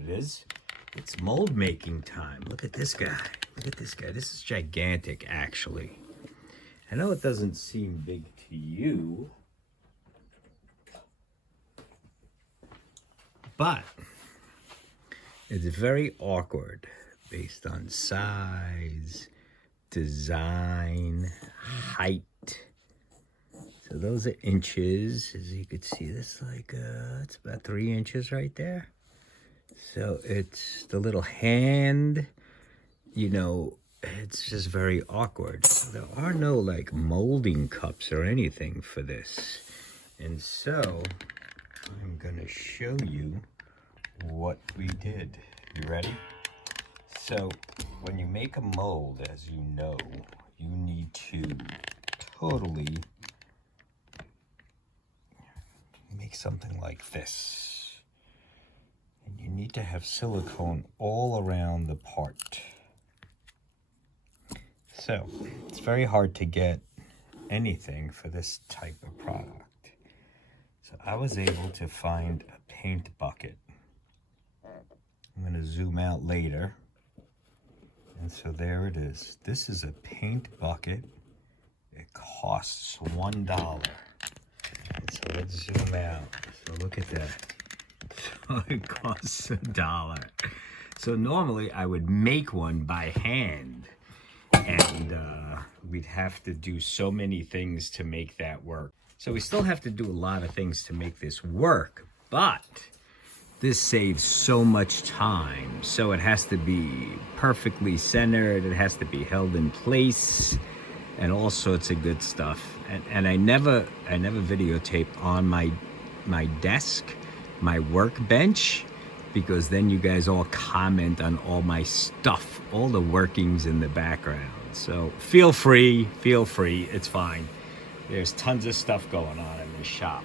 it is. It's mold making time. Look at this guy. Look at this guy. This is gigantic, actually. I know it doesn't seem big to you, but it's very awkward based on size, design, height. So those are inches. As you can see, this like it's about 3 inches right there. So it's the little hand, you know, it's just very awkward. There are no like molding cups or anything for this. And so I'm gonna show you what we did. You ready? So when you make a mold, as you know, you need to totally make something like this. And you need to have silicone all around the part. So it's very hard to get anything for this type of product. So I was able to find a paint bucket. I'm going to zoom out later. And so there it is. This is a paint bucket. It costs $1. And so let's zoom out. So look at that. So it costs $1. So normally I would make one by hand. And we'd have to do so many things to make that work. So we still have to do a lot of things to make this work, but this saves so much time. So it has to be perfectly centered, it has to be held in place, and all sorts of good stuff. And I never videotape on my desk, my workbench, because then you guys all comment on all my stuff, all the workings in the background. So feel free, it's fine. There's tons of stuff going on in this shop.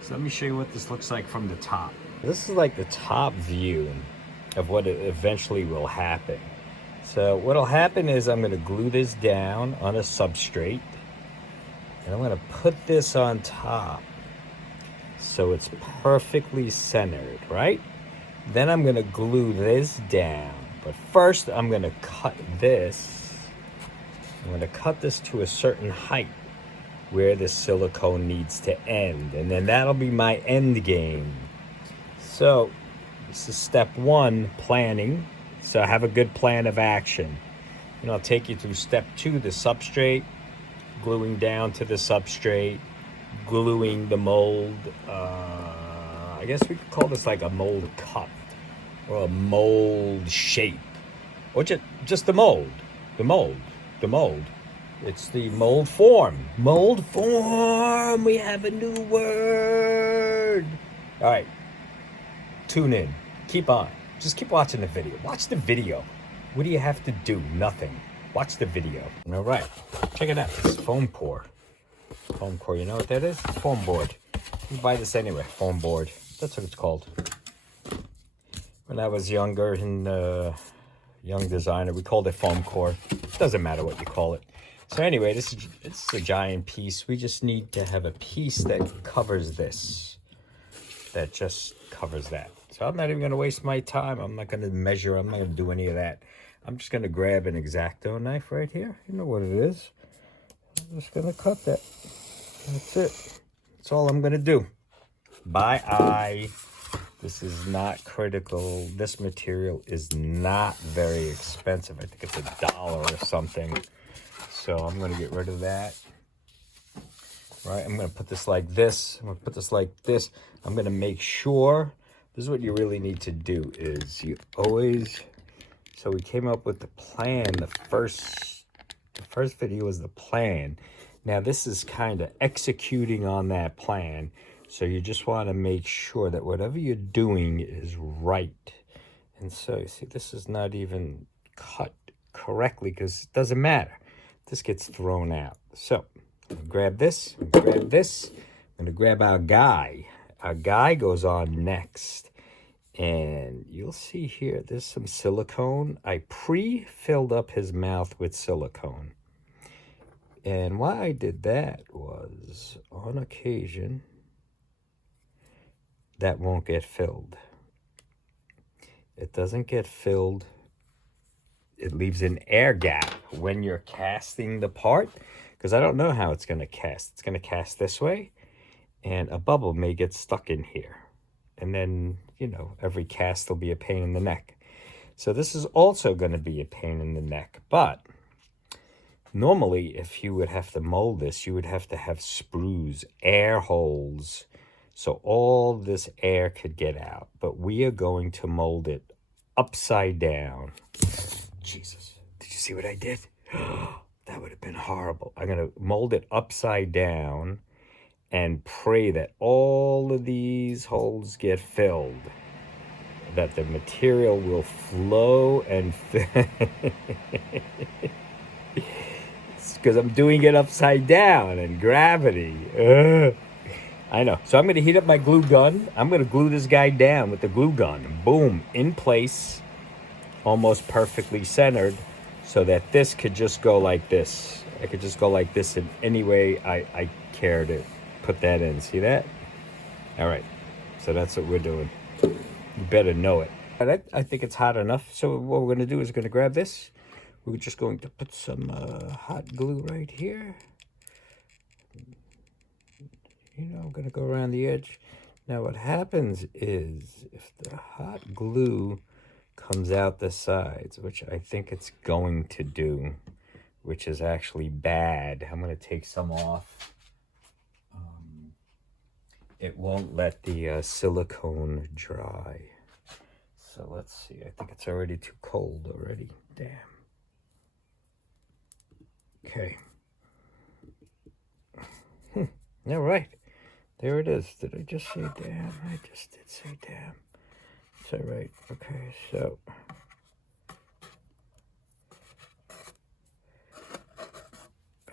So let me show you what this looks like from the top. This is like the top view of what eventually will happen. So what'll happen is I'm gonna glue this down on a substrate, and I'm gonna put this on top so it's perfectly centered, right? Then I'm gonna glue this down. But first I'm gonna cut this. I'm gonna cut this to a certain height where the silicone needs to end. And then that'll be my end game. So this is step 1, planning. So have a good plan of action. And I'll take you through step 2, the substrate, gluing down to the substrate, gluing the mold. I guess we could call this like a mold cup or a mold shape, or just the mold, the mold. It's the mold form. Mold form, we have a new word. All right, tune in, keep on. Just keep watching the video. Watch the video. What do you have to do? Nothing. Watch the video. All right, check it out. It's foam core. Foam core, you know what that is? Foam board. You buy this anywhere, foam board. That's what it's called. When I was younger and young designer, we called it foam core. Doesn't matter what you call it. So anyway, it's a giant piece. We just need to have a piece that covers this. That just covers that. So I'm not even going to waste my time. I'm not going to measure. I'm not going to do any of that. I'm just going to grab an X-Acto knife right here. You know what it is. I'm just going to cut that. That's it. That's all I'm going to do. By eye. This is not critical. This material is not very expensive. I think it's $1 or something. So I'm going to get rid of that. Right, I'm going to put this like this. I'm going to put this like this. I'm going to make sure. This is what you really need to do is you always. So we came up with the plan. The first video was the plan. Now this is kind of executing on that plan. So you just want to make sure that whatever you're doing is right. And so you see, this is not even cut correctly because it doesn't matter. This gets thrown out. So I'm gonna grab this, grab this. I'm gonna grab our guy. Our guy goes on next. And you'll see here, there's some silicone. I pre-filled up his mouth with silicone. And why I did that was, on occasion, that won't get filled. it doesn't get filled. It leaves an air gap when you're casting the part, because I don't know how it's going to cast. It's going to cast this way, and a bubble may get stuck in here. And then, you know, every cast will be a pain in the neck. So this is also going to be a pain in the neck. But normally, if you would have to mold this, you would have to have sprues, air holes, so all this air could get out. But we are going to mold it upside down. Jesus, did you see what I did? That would have been horrible. I'm going to mold it upside down and pray that all of these holes get filled, that the material will flow and it's because I'm doing it upside down and gravity. I know. So I'm going to heat up my glue gun. I'm going to glue this guy down with the glue gun. Boom, in place, almost perfectly centered, so that this could just go like this. I could just go like this in any way I care to put that in. See that? All right. So that's what we're doing. You better know it. I think it's hot enough. So what we're going to do is we're going to grab this. We're just going to put some hot glue right here. You know, I'm going to go around the edge. Now what happens is if the hot glue comes out the sides, which I think it's going to do, which is actually bad. I'm going to take some off. It won't let the silicone dry. So let's see. I think it's already too cold already. Damn. Okay. All right. There it is. Did I just say damn? I just did say damn. It's all right. Okay, so.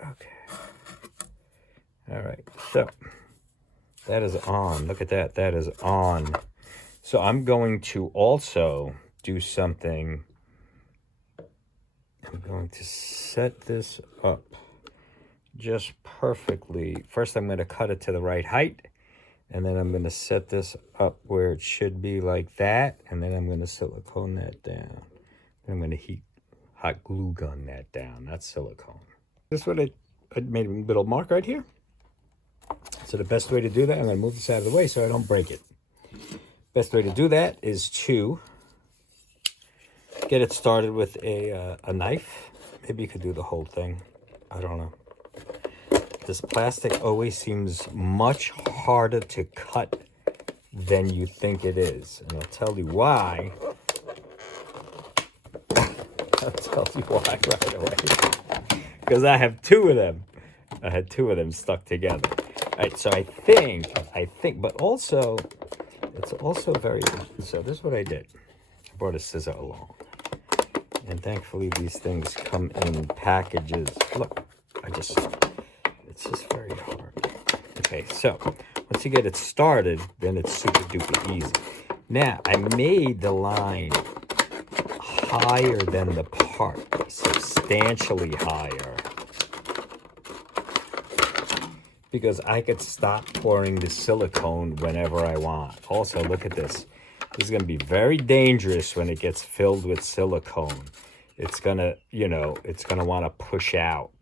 Okay. All right, so. That is on. Look at that. That is on. So I'm going to also do something. I'm going to set this up just perfectly. First, I'm going to cut it to the right height. And then I'm going to set this up where it should be like that. And then I'm going to silicone that down. Then I'm going to hot glue gun that down. That's silicone. This is what I made a little mark right here. So the best way to do that, I'm going to move this out of the way so I don't break it. Best way to do that is to get it started with a knife. Maybe you could do the whole thing. I don't know. This plastic always seems much harder to cut than you think it is. And I'll tell you why. I'll tell you why right away. Because I have two of them. I had two of them stuck together. All right, so I think, but also, it's also very, so this is what I did. I brought a scissor along. And thankfully these things come in packages. Look, it's just very hard. Okay, so once you get it started, then it's super duper easy. Now, I made the line higher than the part, substantially higher. Because I could stop pouring the silicone whenever I want. Also, look at this. This is going to be very dangerous when it gets filled with silicone. It's going to, you know, it's going to want to push out.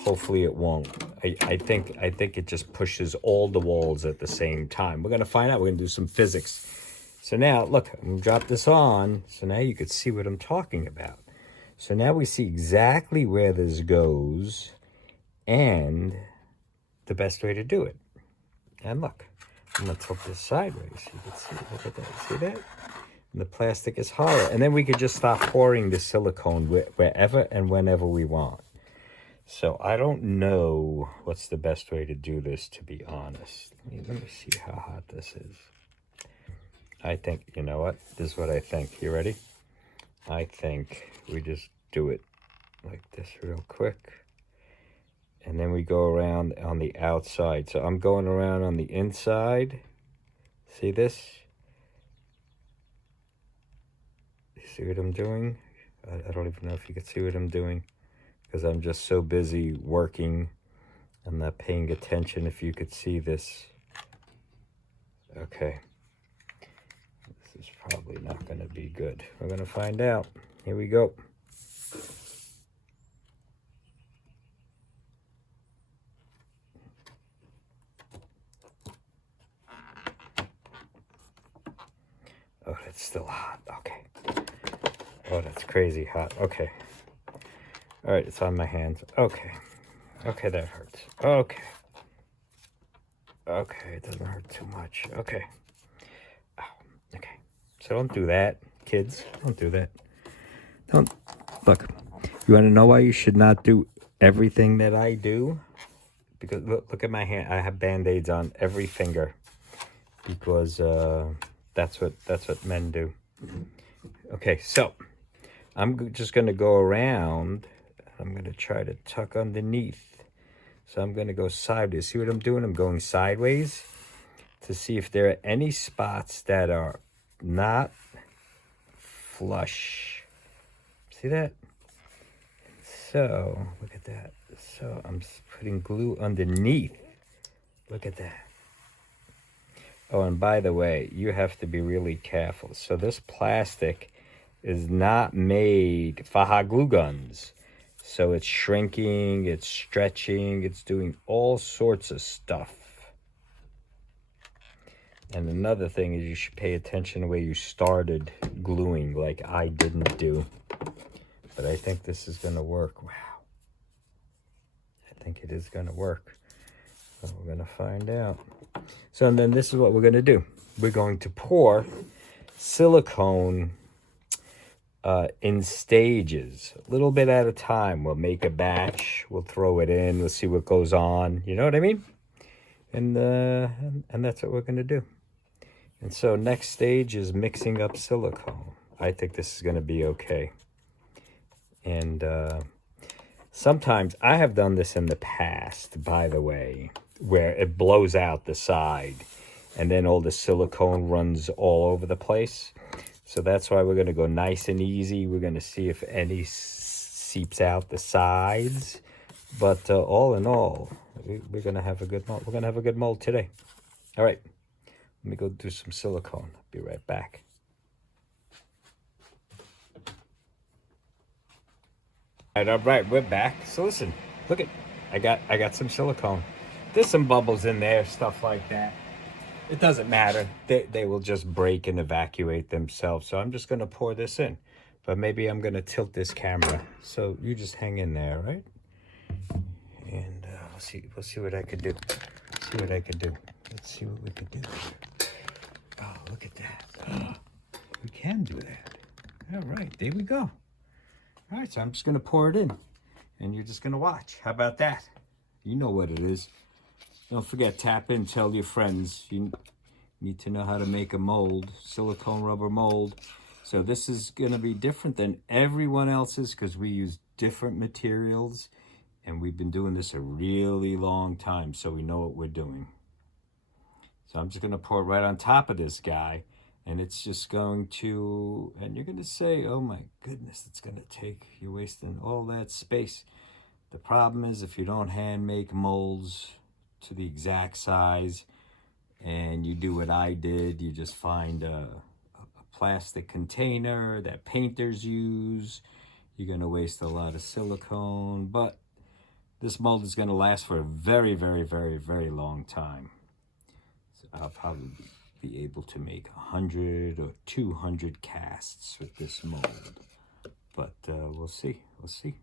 Hopefully it won't. I think it just pushes all the walls at the same time. We're going to find out. We're going to do some physics. So now, look, I'm going to drop this on. So now you can see what I'm talking about. So now we see exactly where this goes and the best way to do it. And look, I'm going to tilt this sideways so you can see. Look at that. See that? And the plastic is higher. And then we could just stop pouring the silicone wherever and whenever we want. So I don't know what's the best way to do this, to be honest. Let me see how hot this is. I think, you know what? This is what I think. You ready? I think we just do it like this real quick. And then we go around on the outside. So I'm going around on the inside. See this? You see what I'm doing? I don't even know if you can see what I'm doing, because I'm just so busy working. I'm not paying attention if you could see this. Okay. is probably not going to be good. We're going to find out. Here we go. Oh, that's still hot. Okay. Oh, that's crazy hot. Okay. All right, it's on my hands. Okay. Okay, that hurts. Okay. Okay, it doesn't hurt too much. Okay. Oh, okay. So don't do that, kids. Don't do that. Don't. Look, you want to know why you should not do everything that I do? Because look at my hand. I have Band-Aids on every finger. Because that's what men do. Okay, so I'm just going to go around. I'm going to try to tuck underneath. So I'm going to go sideways. See what I'm doing? I'm going sideways to see if there are any spots that are not flush. See that? So, look at that. So I'm putting glue underneath. Look at that. Oh, and by the way, you have to be really careful. So this plastic is not made for hot glue guns. So it's shrinking, it's stretching, it's doing all sorts of stuff. And another thing is you should pay attention to where you started gluing, like I didn't do. But I think this is going to work. Wow. I think it is going to work. So we're going to find out. So and then this is what we're going to do. We're going to pour silicone in stages, a little bit at a time. We'll make a batch, we'll throw it in, we'll see what goes on, you know what I mean? And that's what we're going to do. And so next stage is mixing up silicone. I think this is going to be okay. And sometimes I have done this in the past, by the way, where it blows out the side and then all the silicone runs all over the place. So that's why we're going to go nice and easy. We're going to see if any seeps out the sides. But all in all, we're going to have a good mold. We're going to have a good mold today. All right. Let me go do some silicone. I'll be right back. All right, we're back. So listen, look at, I got some silicone. There's some bubbles in there, stuff like that. It doesn't matter. They will just break and evacuate themselves. So I'm just going to pour this in. But maybe I'm going to tilt this camera. So you just hang in there, right? And we'll see what I could do. See what I could do. Let's see what we could do. Oh, look at that. Oh, we can do that. All right, there we go. All right, so I'm just going to pour it in. And you're just going to watch. How about that? You know what it is. Don't forget, tap in, tell your friends. You need to know how to make a mold, silicone rubber mold. So this is going to be different than everyone else's because we use different materials. And we've been doing this a really long time, so we know what we're doing. So I'm just going to pour it right on top of this guy. And it's just going to, and you're going to say, oh my goodness, it's going to take, you're wasting all that space. The problem is if you don't hand make molds to the exact size and you do what I did, you just find a plastic container that painters use, you're going to waste a lot of silicone. But this mold is going to last for a very, very, very, very long time. So I'll probably be able to make 100 or 200 casts with this mold. But we'll see. We'll see.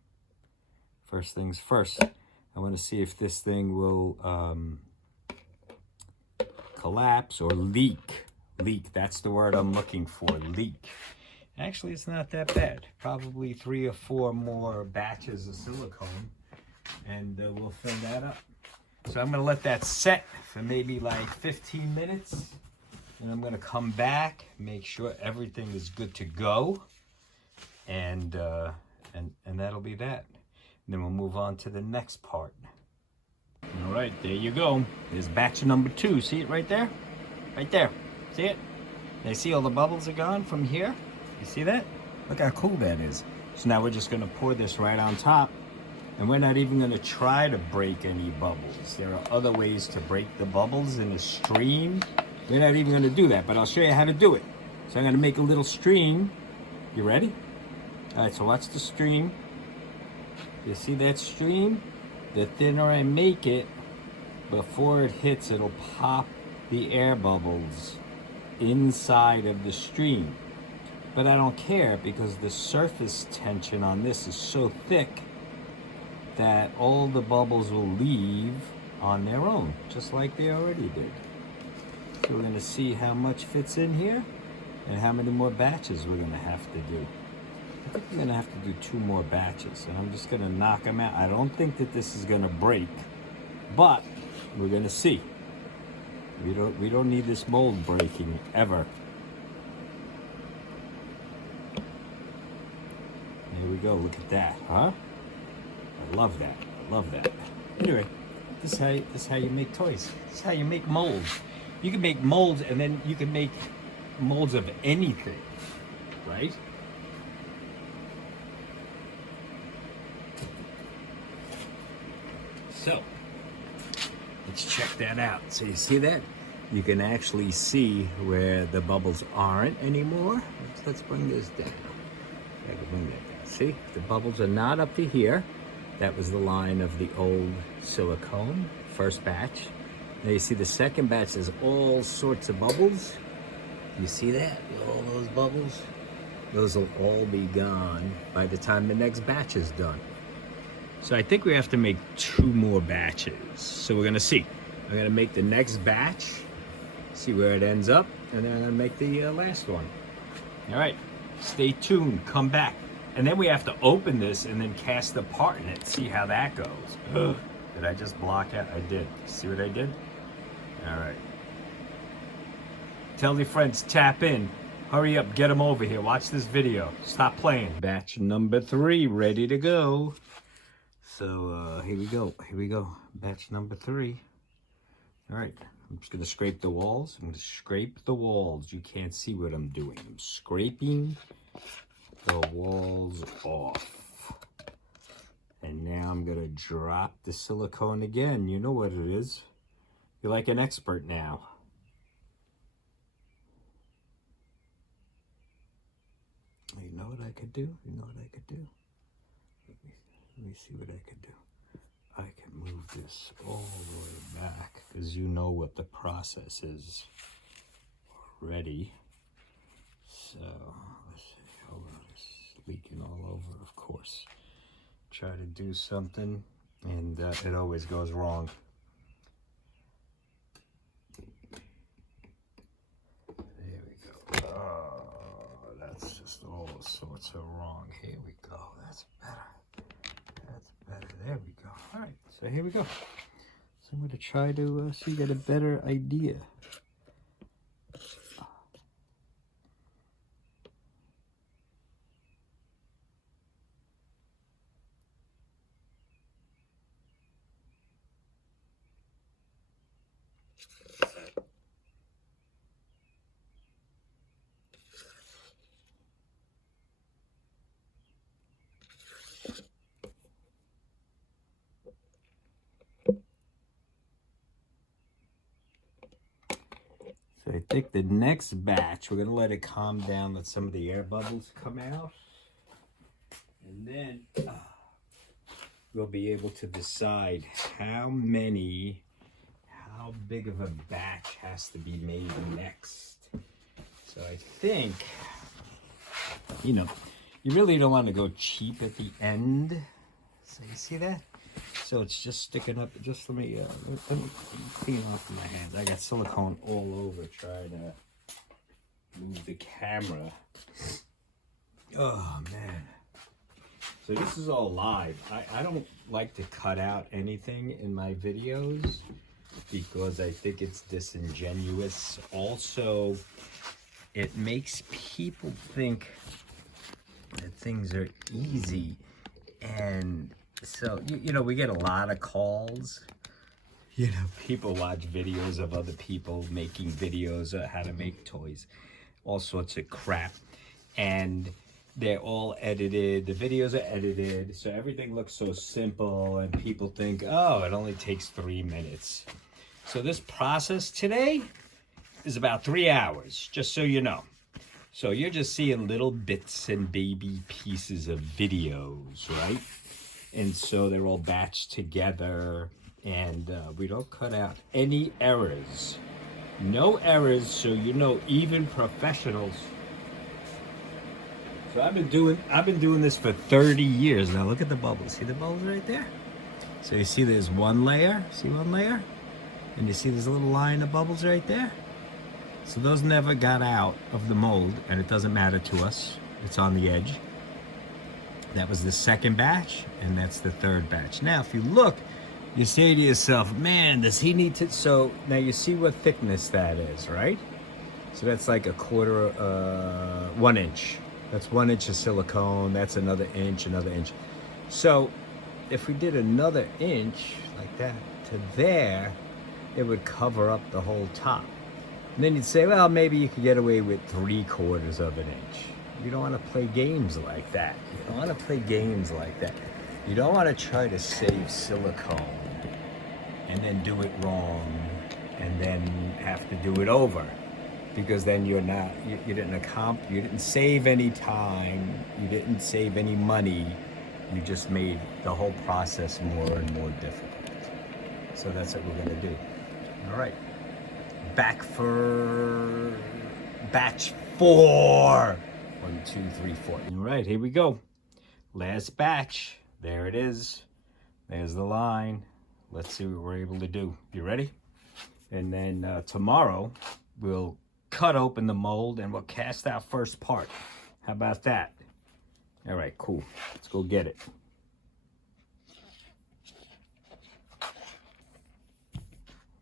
First things first. I want to see if this thing will collapse or leak. Leak, that's the word I'm looking for, leak. Actually, it's not that bad. Probably 3 or 4 more batches of silicone, and we'll fill that up. So I'm going to let that set for maybe like 15 minutes, and I'm going to come back, make sure everything is good to go, and that'll be that. Then we'll move on to the next part. All right, there you go. There's batch number 2. See it right there? Right there. See it? You see all the bubbles are gone from here? You see that? Look how cool that is. So now we're just going to pour this right on top. And we're not even going to try to break any bubbles. There are other ways to break the bubbles in a stream. We're not even going to do that, but I'll show you how to do it. So I'm gonna make a little stream. You ready? All right, so watch the stream. You see that stream? The thinner I make it, before it hits, it'll pop the air bubbles inside of the stream. But I don't care because the surface tension on this is so thick that all the bubbles will leave on their own, just like they already did. So we're gonna see how much fits in here and how many more batches we're gonna have to do. I think we're gonna have to do 2 more batches, and I'm just gonna knock them out. I don't think that this is gonna break, but we're gonna see. We don't need this mold breaking ever. There we go. Look at that, huh? I love that. I love that. Anyway, this is how you make toys. This is how you make molds. You can make molds, and then you can make molds of anything, right? So let's check that out. So you see that? You can actually see where the bubbles aren't anymore. Let's bring this down. I can bring that down. See, the bubbles are not up to here. That was the line of the old silicone, first batch. Now you see the second batch, there's all sorts of bubbles. You see that? All those bubbles? Those will all be gone by the time the next batch is done. So I think we have to make 2 more batches. So we're gonna see. I'm gonna make the next batch, see where it ends up, and then I'm gonna make the last one. All right, stay tuned, come back. And then we have to open this and then cast the part in it, see how that goes. Ugh. Did I just block out? I did. See what I did? All right. Tell your friends, tap in. Hurry up, get them over here. Watch this video. Stop playing. Batch number 3, ready to go. So here we go. Here we go. Batch number 3. All right. I'm just going to scrape the walls. I'm going to scrape the walls. You can't see what I'm doing. I'm scraping the walls off. And now I'm going to drop the silicone again. You know what it is. You're like an expert now. You know what I could do? You know what I could do? Let me see what I could do. I can move this all the way back because you know what the process is already. So, let's see. Hold on. It's leaking all over, of course. Try to do something and it always goes wrong. There we go. Oh, that's just all sorts of wrong. Here we go. That's better. That's better. There we go. All right. So here we go. So I'm going to try to so you get a better idea. So I think the next batch, we're going to let it calm down, let some of the air bubbles come out. And then we'll be able to decide how big of a batch has to be made next. So I think, you know, you really don't want to go cheap at the end. So you see that? So it's just sticking up. Just let me clean off my hands. I got silicone all over trying to move the camera. Oh, man. So this is all live. I don't like to cut out anything in my videos because I think it's disingenuous. Also, it makes people think that things are easy. And so, you know, we get a lot of calls. You know, people watch videos of other people making videos of how to make toys, all sorts of crap. And they're all edited. The videos are edited. So everything looks so simple and people think, oh, it only takes 3 minutes. So this process today is about 3 hours, just so you know. So you're just seeing little bits and baby pieces of videos, right? And so they're all batched together, and we don't cut out any errors. No errors, so you know, even professionals. So I've been doing this for 30 years now. Look at the bubbles. See the bubbles right there? So you see there's one layer. See one layer? And you see there's a little line of bubbles right there? So those never got out of the mold, and it doesn't matter to us. It's on the edge. That was the second batch, and that's the third batch. Now, if you look, you say to yourself, man, does he need to? So now you see what thickness that is, right? So that's like a quarter, 1 inch. That's 1 inch of silicone. That's another inch, another inch. So if we did another inch like that to there, it would cover up the whole top. And then you'd say, well, maybe you could get away with 3/4 of an inch. You don't want to play games like that. You don't want to play games like that. You don't want to try to save silicone and then do it wrong and then have to do it over, because then you didn't save any time, you didn't save any money, you just made the whole process more and more difficult. So that's what we're going to do. All right, back for batch 4. 1, 2, 3, 4. All right, here we go. Last batch. There it is. There's the line. Let's see what we're able to do. You ready? And then tomorrow we'll cut open the mold and we'll cast our first part. How about that? All right, cool. Let's go get it.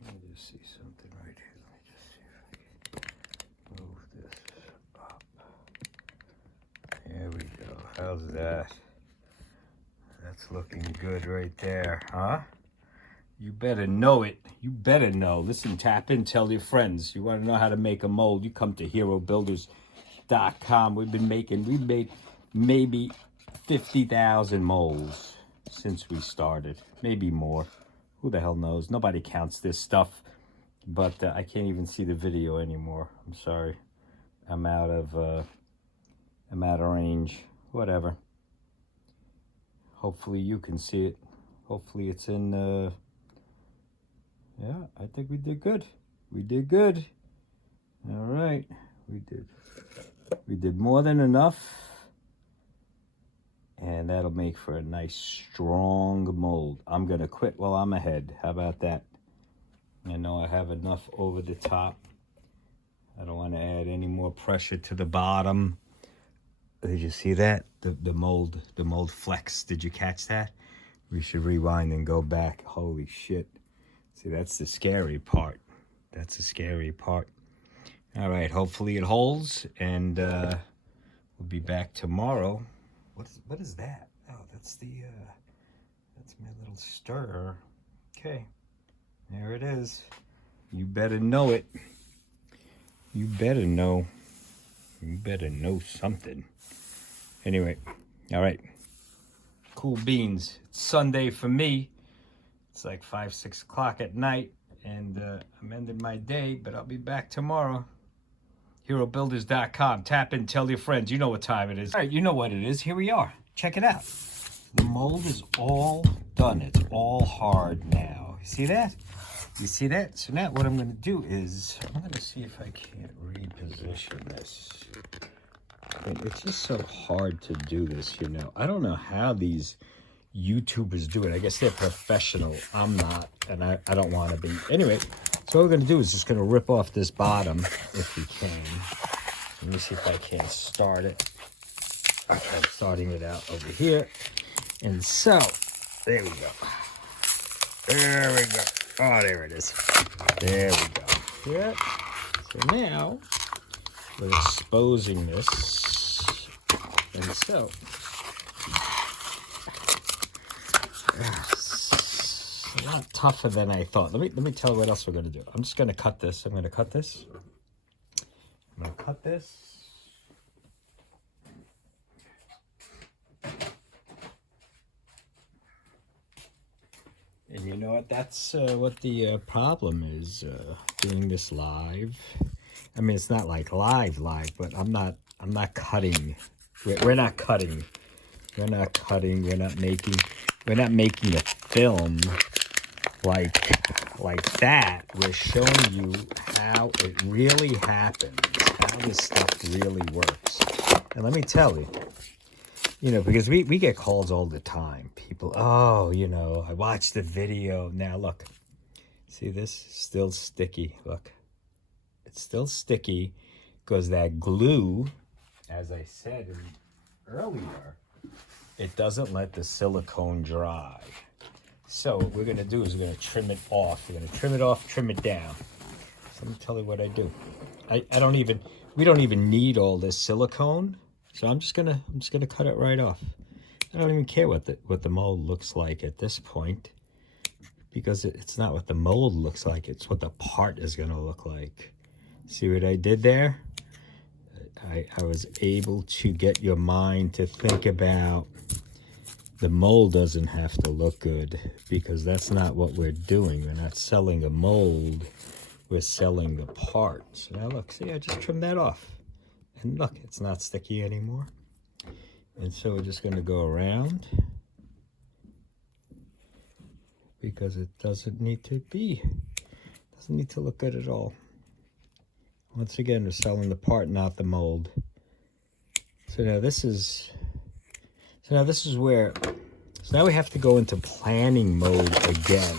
Let me just see something right here. Let me just see if I can move this up. There we go. How's that? That's looking good right there, huh? You better know it. You better know. Listen, tap in, tell your friends. You want to know how to make a mold, you come to Herobuilders.com. We've made maybe 50,000 molds since we started. Maybe more. Who the hell knows? Nobody counts this stuff. But I can't even see the video anymore. I'm sorry. I'm out of range. Whatever. Hopefully you can see it. Hopefully it's in yeah, I think we did good. We did good. All right. We did more than enough. And that'll make for a nice strong mold. I'm gonna quit while I'm ahead. How about that? I know I have enough over the top. I don't want to add any more pressure to the bottom. Did you see that? The mold flex. Did you catch that? We should rewind and go back. Holy shit. See, that's the scary part. That's the scary part. All right, hopefully it holds, and we'll be back tomorrow. What is that? Oh, that's my little stirrer. Okay, there it is. You better know it. You better know. You better know something. Anyway, all right. Cool beans. It's Sunday for me. It's like 5, 6 o'clock at night, and I'm ending my day, but I'll be back tomorrow. Herobuilders.com. Tap in, tell your friends. You know what time it is. All right, you know what it is. Here we are. Check it out. The mold is all done. It's all hard now. You see that? You see that? So now what I'm going to do is, I'm going to see if I can't reposition this. I mean, it's just so hard to do this, you know. I don't know how these YouTubers do it. I guess they're professional. I'm not, and I don't want to be. Anyway, so what we're going to do is just going to rip off this bottom, if we can. Let me see if I can start it. Okay, I'm starting it out over here. And so, there we go. There we go. Oh, there it is. There we go. Yeah. So now, we're exposing this. And so, it's a lot tougher than I thought. Let me tell you what else we're going to do. I'm just going to cut this. I'm going to cut this. I'm going to cut this. And you know what? That's what the problem is, doing this live. I mean, it's not like live, but I'm not I'm not cutting. We're not cutting. We're not cutting. We're not making a film like that. We're showing you how it really happens, how this stuff really works. And let me tell you, you know, because we get calls all the time. People, oh, you know, I watched the video. Now look, see this? Still sticky. Look, it's still sticky because that glue, as I said earlier, it doesn't let the silicone dry. So what we're going to do is we're going to trim it off. We're going to trim it off, trim it down. So let me tell you what I do. We don't even need all this silicone. So I'm just gonna cut it right off. I don't even care what the mold looks like at this point, because it's not what the mold looks like, it's what the part is gonna look like. See what I did there? I was able to get your mind to think about the mold doesn't have to look good, because that's not what we're doing. We're not selling a mold, we're selling the parts. Now look, see, I just trimmed that off. And look, it's not sticky anymore. And so we're just going to go around, because it doesn't need to be. Doesn't need to look good at all. Once again, we're selling the part, not the mold. So now this is where, so now we have to go into planning mode again.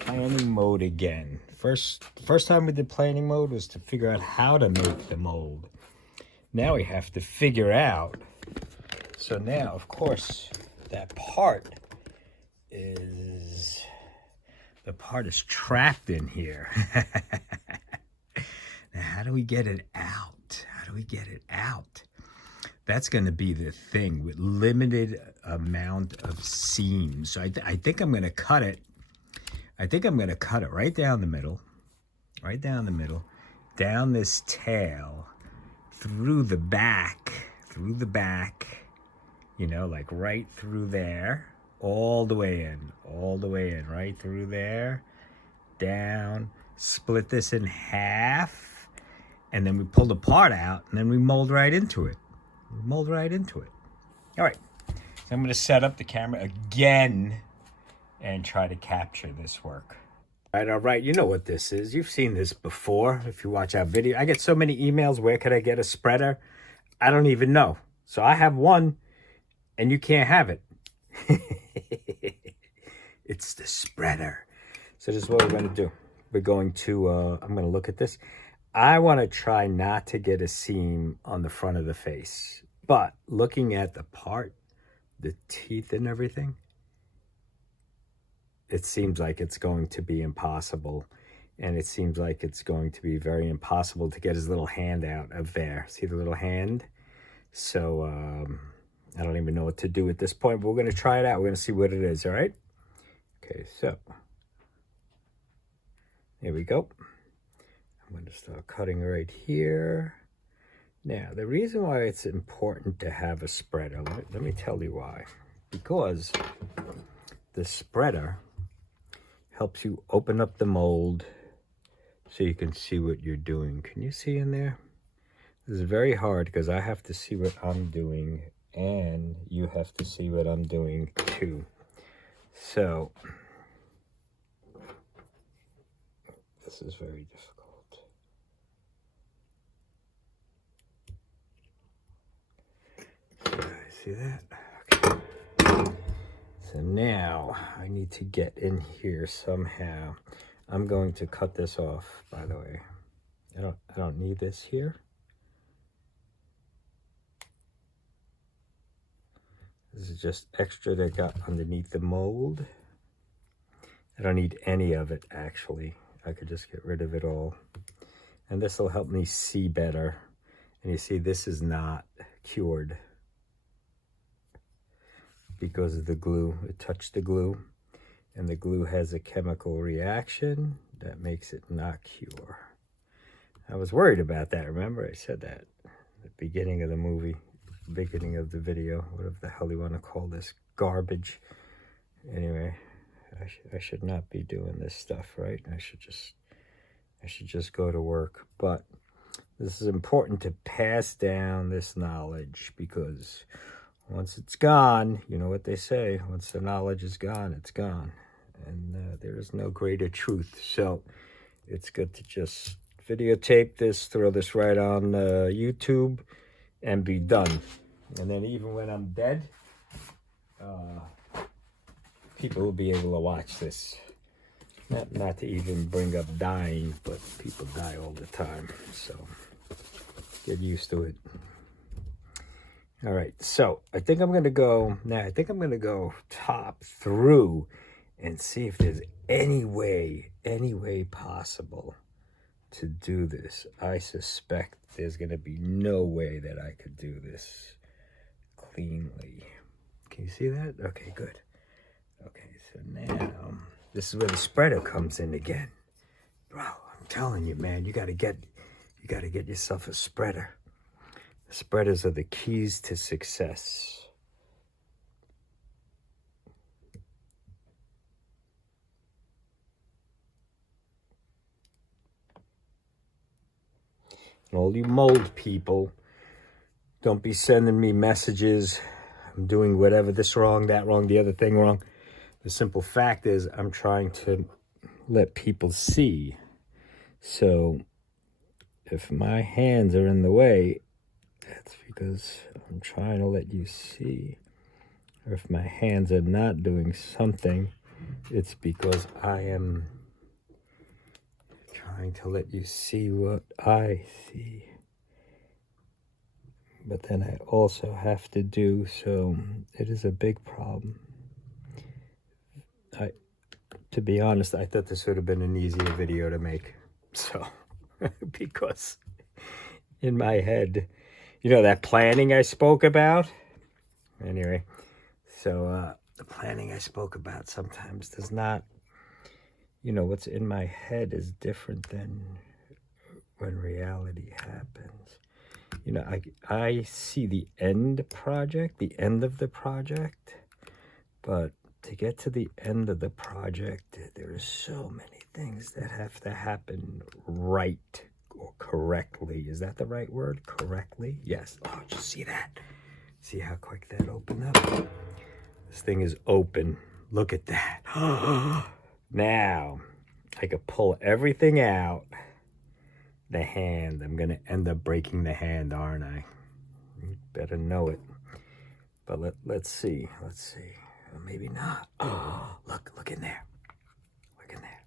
Planning mode again. First time we did planning mode was to figure out how to make the mold. Now we have to figure out, so now of course that part is trapped in here. Now how do we get it out? How do we get it out? That's going to be the thing with limited amount of seams. So I think I'm going to cut it. I think I'm going to cut it right down the middle, down this tail, through the back, you know, like right through there, all the way in, right through there, down, split this in half, and then we pull the part out, and then we mold right into it. All right, so I'm going to set up the camera again and try to capture this work. All right, you know what this is. You've seen this before if you watch our video. I get so many emails, where could I get a spreader? I don't even know. So I have one, and you can't have it. It's the spreader. So this is what we're going to do. We're going to, I'm going to look at this. I want to try not to get a seam on the front of the face. But looking at the part, the teeth and everything, it seems like it's going to be impossible. And it seems like it's going to be very impossible to get his little hand out of there. See the little hand? So I don't even know what to do at this point, but we're going to try it out. We're going to see what it is, all right? Okay, so here we go. I'm going to start cutting right here. Now, the reason why it's important to have a spreader, let me tell you why. Because the spreader helps you open up the mold so you can see what you're doing. Can you see in there? This is very hard because I have to see what I'm doing and you have to see what I'm doing too. So this is very difficult. See that? Okay. So now I need to get in here somehow. I'm going to cut this off, by the way. I don't need this here. This is just extra that got underneath the mold. I don't need any of it, actually. I could just get rid of it all. And this will help me see better. And you see, this is not cured because of the glue. It touched the glue, and the glue has a chemical reaction that makes it not cure. I was worried about that. Remember, I said that at the beginning of the movie, beginning of the video, whatever the hell you want to call this garbage. Anyway, I should not be doing this stuff, right? I should just go to work. But This is important to pass down this knowledge, because once it's gone, you know what they say, once the knowledge is gone, it's gone. And there is no greater truth. So it's good to just videotape this, throw this right on YouTube, and be done. And then even when I'm dead, people will be able to watch this. Not to even bring up dying, but people die all the time. So get used to it. All right, so I think I'm gonna go now. I think I'm gonna go top through and see if there's any way possible to do this. I suspect there's gonna be no way that I could do this cleanly. Can you see that? Okay, good. Okay, so now this is where the spreader comes in again. Bro, I'm telling you, man, you gotta get yourself a spreader. Spreaders are the keys to success. And all you mold people, don't be sending me messages. I'm doing whatever, this wrong, that wrong, the other thing wrong. The simple fact is I'm trying to let people see. So if my hands are in the way, that's because I'm trying to let you see. Or if my hands are not doing something, it's because I am trying to let you see what I see. But then I also have to do, so it is a big problem. To be honest, I thought this would have been an easier video to make. So, because in my head, you know, that planning I spoke about? Anyway, so the planning I spoke about sometimes does not, you know, what's in my head is different than when reality happens. You know, I see the end project, the end of the project, but to get to the end of the project, there are so many things that have to happen right or correctly. Is that the right word? Correctly? Yes. Oh, did you see that? See how quick that opened up? This thing is open. Look at that. Now, I could pull everything out. The hand. I'm going to end up breaking the hand, aren't I? You better know it. But let's see. Let's see. Or maybe not. Oh, look in there. Look in there.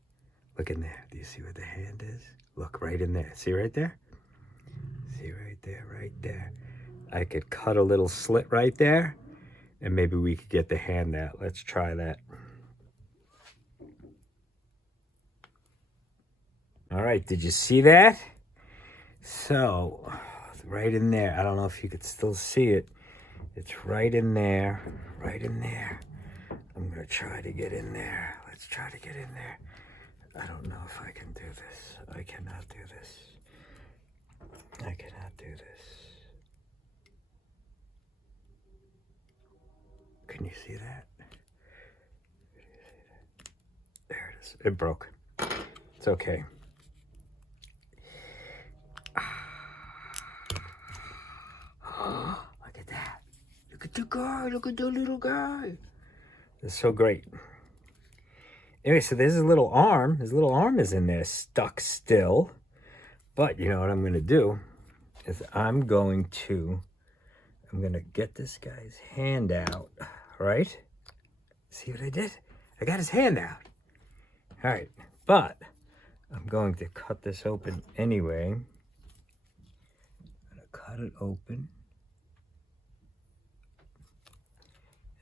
Look in there. Do you see where the hand is? Look right in there. See right there? See right there, right there. I could cut a little slit right there, and maybe we could get the hand out. Let's try that. All right, did you see that? So, right in there. I don't know if you could still see it. It's right in there, right in there. I'm going to try to get in there. Let's try to get in there. I don't know if I can do this. I cannot do this. I cannot do this. Can you see that? There it is. It broke. It's okay. Look at that. Look at the guy. Look at the little guy. It's so great. Anyway, so there's his little arm. His little arm is in there, stuck still. But you know what I'm going to do is I'm going to get this guy's hand out, right? See what I did? I got his hand out. All right, but I'm going to cut this open anyway. I'm going to cut it open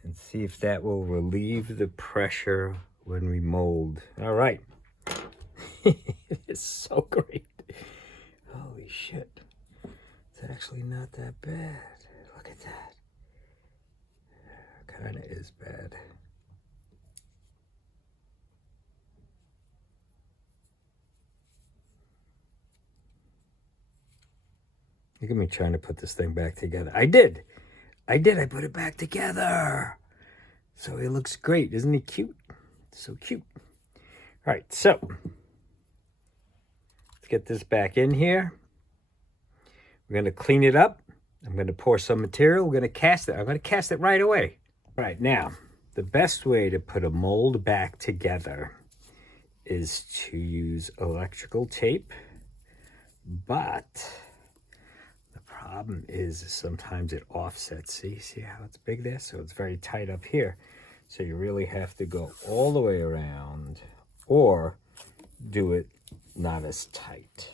and see if that will relieve the pressure when we mold. All right. It's so great. Holy shit. It's actually not that bad. Look at that. Kind of is bad. Look at me trying to put this thing back together. I did. I put it back together. So it looks great. Isn't he cute? So cute. All right, so let's get this back in here. We're going to clean it up. I'm going to pour some material. We're going to cast it. I'm going to cast it right away. All right, now, the best way to put a mold back together is to use electrical tape. But the problem is sometimes it offsets. See how it's big there? So it's very tight up here. So you really have to go all the way around or do it not as tight.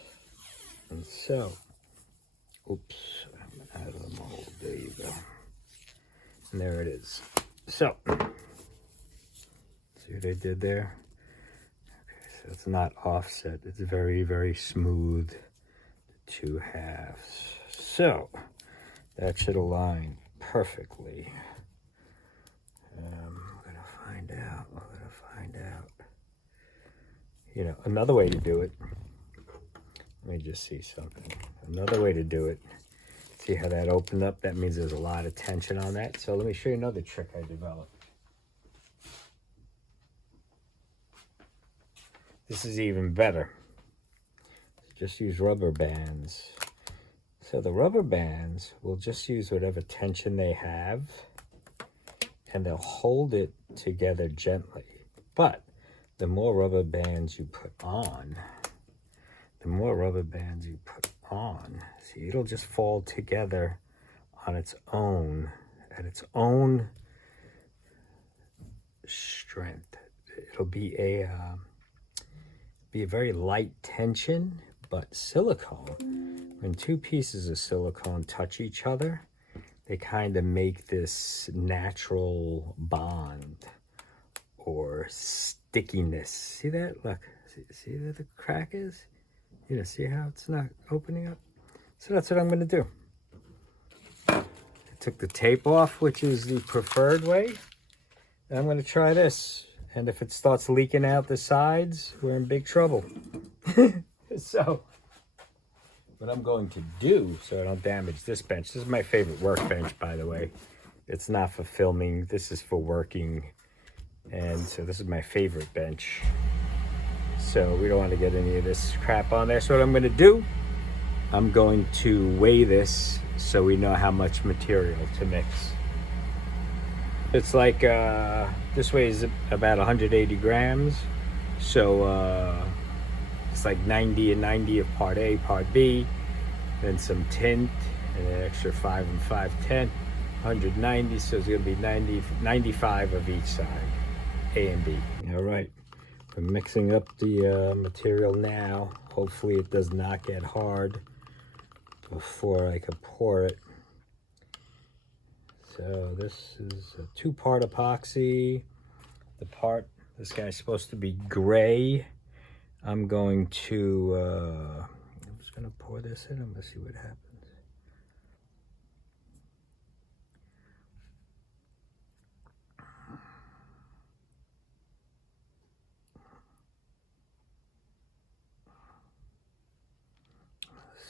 And so, oops, I'm out of the mold. There you go. And there it is. So, see what I did there? Okay, so it's not offset. It's very, very smooth. The two halves. So, that should align perfectly. We're going to find out. We're going to find out. You know, another way to do it. Let me just see something. Another way to do it. See how that opened up? That means there's a lot of tension on that. So let me show you another trick I developed. This is even better. Just use rubber bands. So the rubber bands will just use whatever tension they have, and they'll hold it together gently. But the more rubber bands you put on, see, it'll just fall together on its own, at its own strength. It'll be a very light tension, but silicone, when two pieces of silicone touch each other, they kind of make this natural bond or stickiness. See that? Look, see where the crack is? You know, see how it's not opening up? So that's what I'm going to do. I took the tape off, which is the preferred way. And I'm going to try this. And if it starts leaking out the sides, we're in big trouble. So, what I'm going to do, so I don't damage this bench. This is my favorite workbench, by the way. It's not for filming. This is for working. And so this is my favorite bench. So we don't want to get any of this crap on there. So what I'm going to do, I'm going to weigh this so we know how much material to mix. It's like, this weighs about 180 grams. So it's like 90 and 90 of part A, part B. Then some tint, and an extra 5 and 5, 10. 190, so it's going to be 95 of each side, A and B. All right. I'm mixing up the material now. Hopefully it does not get hard before I can pour it. So this is a 2-part epoxy. This guy's supposed to be gray. I'm going to, I'm just going to pour this in. I'm going to see what happens.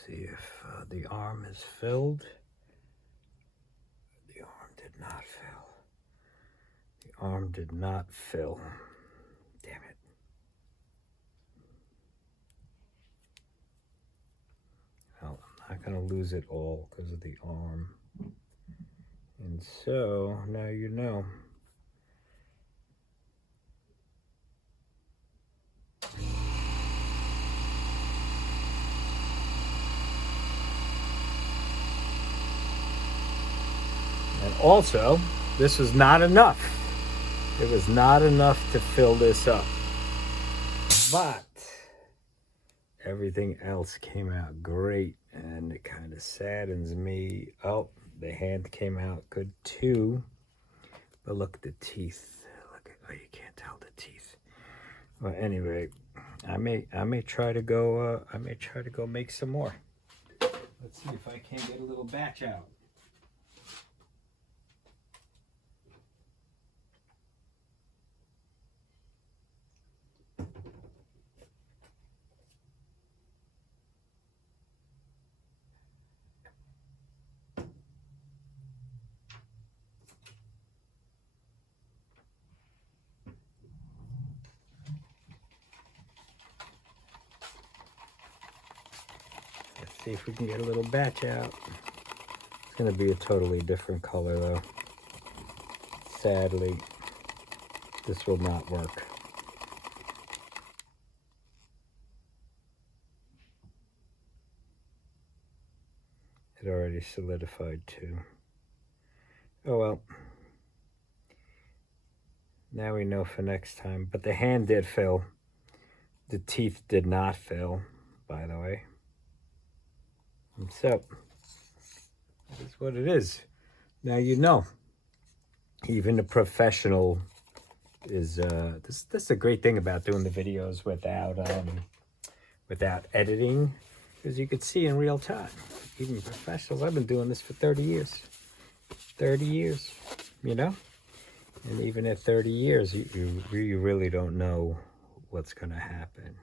See if the arm is filled. The arm did not fill. The arm did not fill. Damn it. Well, I'm not going to lose it all because of the arm. And so, now you know. And also, this was not enough. It was not enough to fill this up. But everything else came out great, and it kind of saddens me. Oh, the hand came out good too. But look at the teeth. Look at, oh, you can't tell the teeth. Well, anyway, I may try to go make some more. Let's see if I can't get a little batch out. see if we can get a little batch out. It's going to be a totally different color though. Sadly, this will not work. It already solidified too. Oh well. Now we know for next time. But the hand did fill. The teeth did not fill, by the way. And so, that is what it is. Now you know. Even a professional is this is a great thing about doing the videos without editing, because you could see in real time. Even professionals, I've been doing this for 30 years. 30 years, you know? And even at 30 years, you really don't know what's going to happen.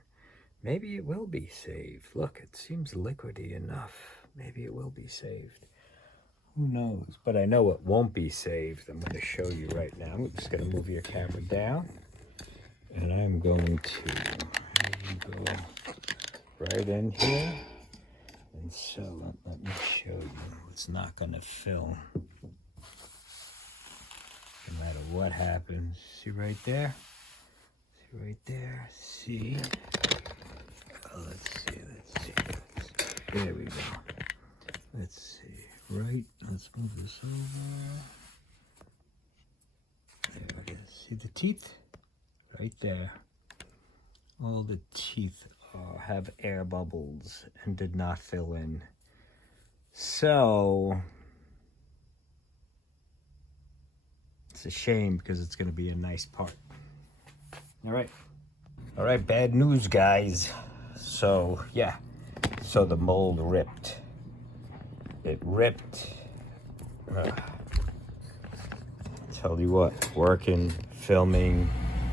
Maybe it will be saved. Look, it seems liquidy enough. Maybe it will be saved. Who knows? But I know it won't be saved. I'm going to show you right now. I'm just going to move your camera down. And I'm going to have you go right in here. And so let me show you. It's not going to fill. No matter what happens. See right there? See right there? See? Oh, let's see. There we go. Let's see. Right, let's move this over. There it is. See the teeth? Right there. All the teeth have air bubbles and did not fill in. So, it's a shame because it's going to be a nice part. All right, bad news, guys. So, yeah. So the mold ripped. It ripped. Tell you what, working, filming,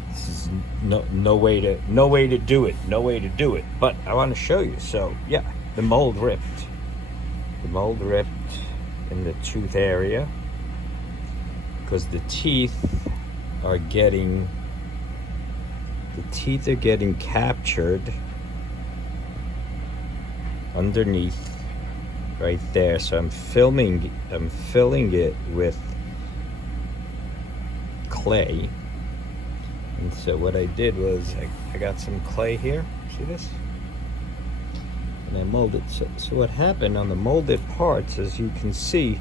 this is no way to do it. No way to do it. But I want to show you. So yeah, the mold ripped. The mold ripped in the tooth area because the teeth are getting captured underneath. Right there, so I'm filling it with clay. And so what I did was I got some clay here, see this? And I molded. So what happened on the molded parts, as you can see,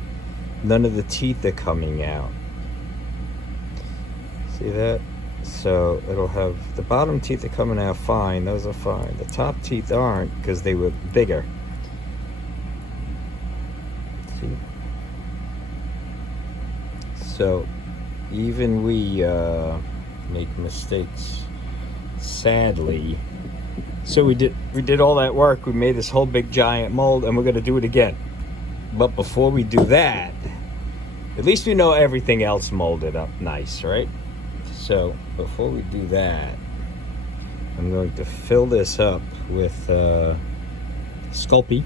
none of the teeth are coming out. See that? So it'll have, the bottom teeth are coming out fine, those are fine. The top teeth aren't because they were bigger. See? So even we make mistakes, sadly. So we did all that work, we made this whole big giant mold, and we're gonna do it again. But before we do that, at least we know everything else molded up nice, right? So before we do that, I'm going to fill this up with Sculpey.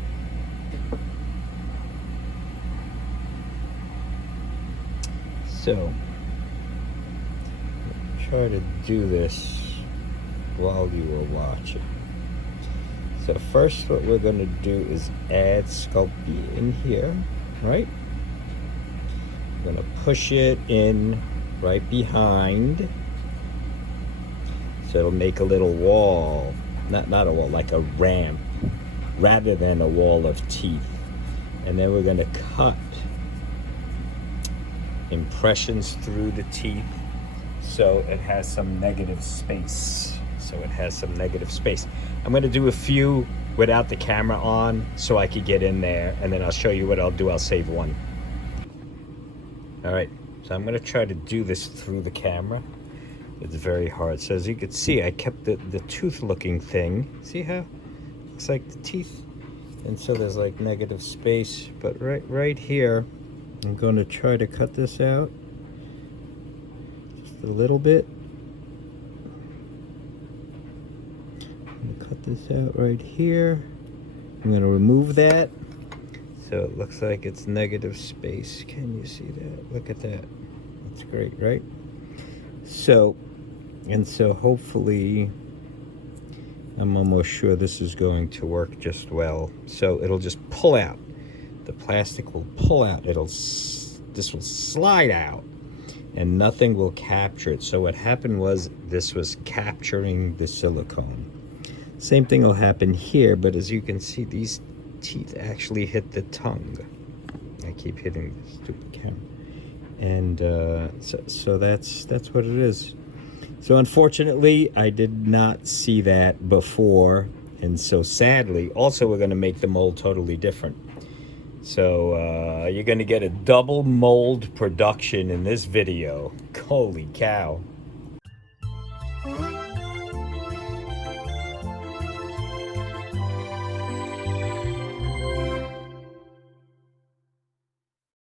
So try to do this while you are watching. So first what we're going to do is add Sculpey in here, right? I'm going to push it in right behind, so it'll make a little wall, not a wall, like a ramp, rather than a wall of teeth. And then we're going to cut impressions through the teeth so it has some negative space. I'm going to do a few without the camera on so I could get in there, and then I'll show you what I'll do. I'll save one. All right, so I'm going to try to do this through the camera. It's very hard. So as you can see, I kept the tooth looking thing. See how it looks like the teeth? And so there's like negative space, but right here, I'm going to try to cut this out just a little bit. I'm going to cut this out right here. I'm going to remove that. So it looks like it's negative space. Can you see that? Look at that. That's great, right? So hopefully I'm almost sure this is going to work just well. So it'll just pull out. The plastic will pull out. This will slide out and nothing will capture it. So what happened was this was capturing the silicone. Same thing will happen here, but as you can see, these teeth actually hit the tongue. I keep hitting this stupid camera. And so that's what it is. So unfortunately, I did not see that before. And so sadly, also we're gonna make the mold totally different. So you're gonna get a double mold production in this video. Holy cow.